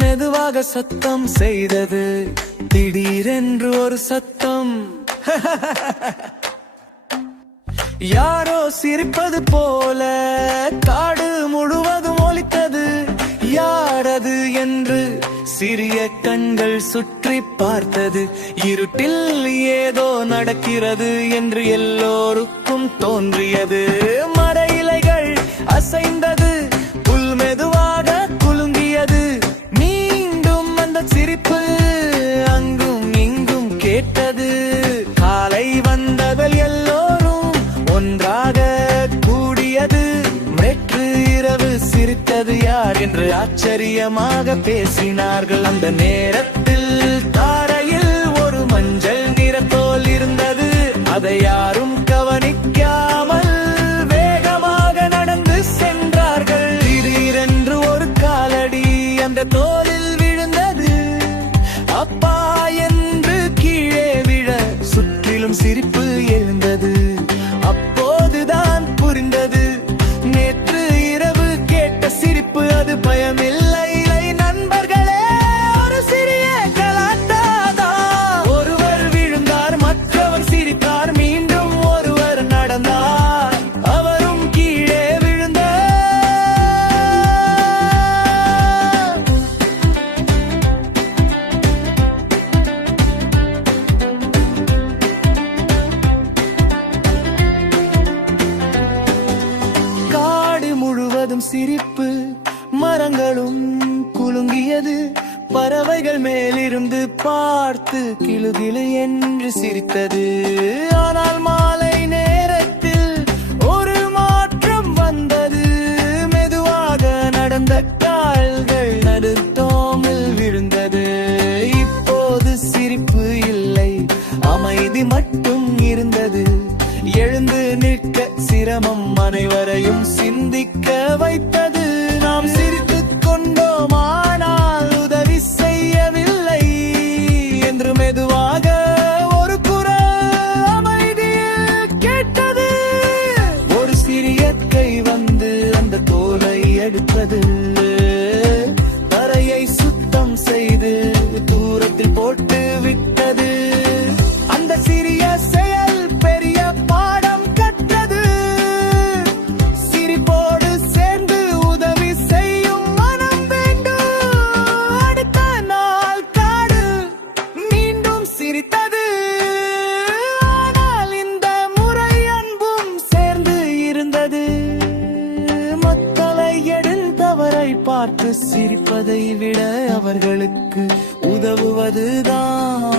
மெதுவாக சத்தம் செய்தது. திடீரென்று ஒரு சத்தம், யாரோ சிரிப்பது போல காடு முழுவதும் ஒலித்தது. யாரது என்று சிறிய கண்கள் சுற்றி பார்த்தது. இருட்டில் ஏதோ நடக்கிறது என்று எல்லோருக்கும் தோன்றியது. மர இலைகள் அசைந்தது, புல் மெதுவாக குலுங்கியது. மீண்டும் அந்த சிரிப்பு அங்கும் இங்கும் கேட்டது. காலை வந்ததில் எல்லோரும் ஒன்றாக கூடியது. நேற்று இரவு சிரித்தது யார் என்று ஆச்சரியமாக பேசினார்கள். அந்த நேரத்தில் தாரையில் ஒரு மஞ்சள் நிறத்தோல் இருந்தது. அதை யாரும் கவனிக்காமல் வேகமாக நடந்து சென்றார்கள். திடீரென்று ஒரு காலடி அந்த தோலில் விழுந்தது. அப்பா என்று கீழே விழ சுற்றிலும் சிரிப்பு எழுந்தது. அப்போதுதான் புரிந்தது, நேற்று இரவு கேட்ட சிரிப்பு அது பயமில்லை. நண்பர்களே, ஒரு சிறிய கலாட்டாதான். ஒருவர் விழுந்தார், மற்றவர் சிரித்தார். மீண்டும் ஒருவர் நடந்தார், அவரும் கீழே விழுந்தார். காடு முழுவதும் சிரிப்பு, மரங்களும் குலுங்கியது. பறவைகள் மேலிருந்து பார்த்து கிளுகிளு என்று சிரித்தது. ஆனால் மாலை நேரத்தில் ஒரு மாற்றம் வந்தது. மெதுவாக நடந்த கால்கள் நடுத்தோமில் விழுந்தது. இப்போது சிரிப்பு இல்லை, அமைதி மட்டும் இருந்தது. எழுந்து நிற்க சிரமம் அனைவரையும் சிந்திக்க வைத்தது. நாம் சிரித்துக் கொண்டோம், ஆனால் உதவி செய்யவில்லை என்று மெதுவாக ஒரு குரல் அமைதியில் கேட்டது. ஒரு சிறிய கை வந்து அந்த தோலை எடுத்தது. தரையை சுத்தம் செய்து தூரத்தில் போட்டு விட்டது. அந்த சிறிய செயல் பெரிய பாடம் கற்றது. சிரிப்போடு சேர்ந்து உதவி செய்யும் மனம் வேண்டும். அடுத்த நாள் காடு மீண்டும் சிரித்தது. ஆனால் இந்த முறை அன்பும் சேர்ந்து இருந்தது. மக்களை எழுந்தவரை பார்த்து சிரிப்பதை விட அவர்களுக்கு உதவுவதுதான்